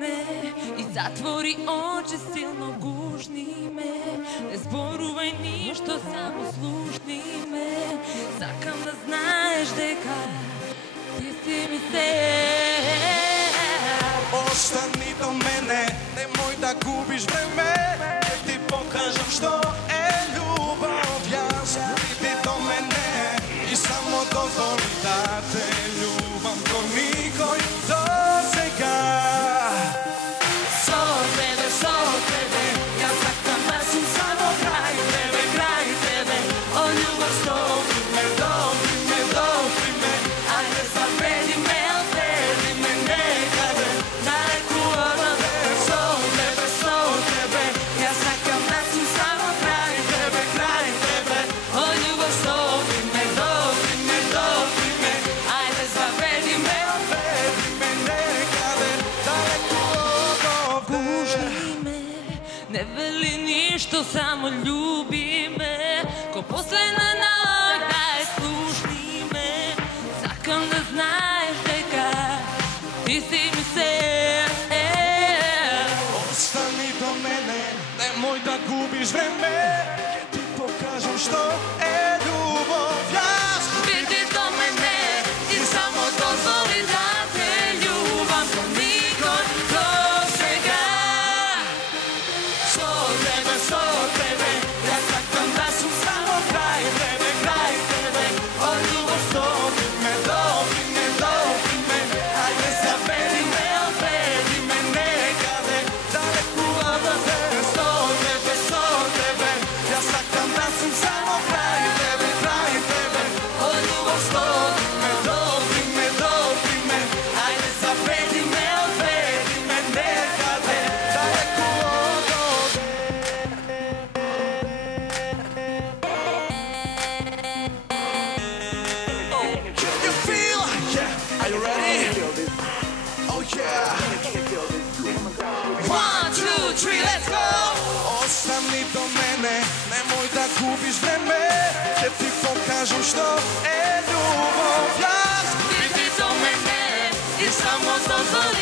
me i zatvori oči, silno gužni me. Ne zboruvaj ništo, samo slušni me. Sakam da znaš deka, ti si mi se. Ostani do mene, nemoj da gubiš vreme, jer ti pokažem što je ljubav. Ja vidi do mene i samo dozvoli da te ljubam ko nikoj do svega. So tebe, ja sakam da sam samo kraj tebe. O ljubav stopri me, dopri me, ajde zavedi me, odvedi me nekade, daleku odavde. So tebe, ja sakam da sam samo kraj tebe. O ljubav stopri me, dopri me, ajde zavedi me, odvedi me nekade, Daleko od ovde. Pušti me, ne veli ništo, samo ljubi me. Ko posljedna noć, daj slušni me. Sakam da znaš deka, ti si mi se. Ostani do mene, nemoj da gubiš vreme, jer ti pokažem što je ljubav. Ja Vidi do mene i samo dozvoli da te ljubam ko nikon do svega. So tebe, ja sakam da sam samo kraj tebe. O ljubav stopri me, dopri me, ajde zavedi me, odvedi me nekade, daleku odavde. So tebe, ja sakam da sam samo kraj tebe. O ljubav stopri me, dopri me, ajde zavedi me, odvedi me nekade, daleko od ovde. Can you feel? Yeah, are you ready? Oh yeah. 1, 2, 3, let's go! Ostani do mene, nemoj da gubiš vreme, jer ti pokažem što je ljubav. Ja Vidi do mene i samo dozvoli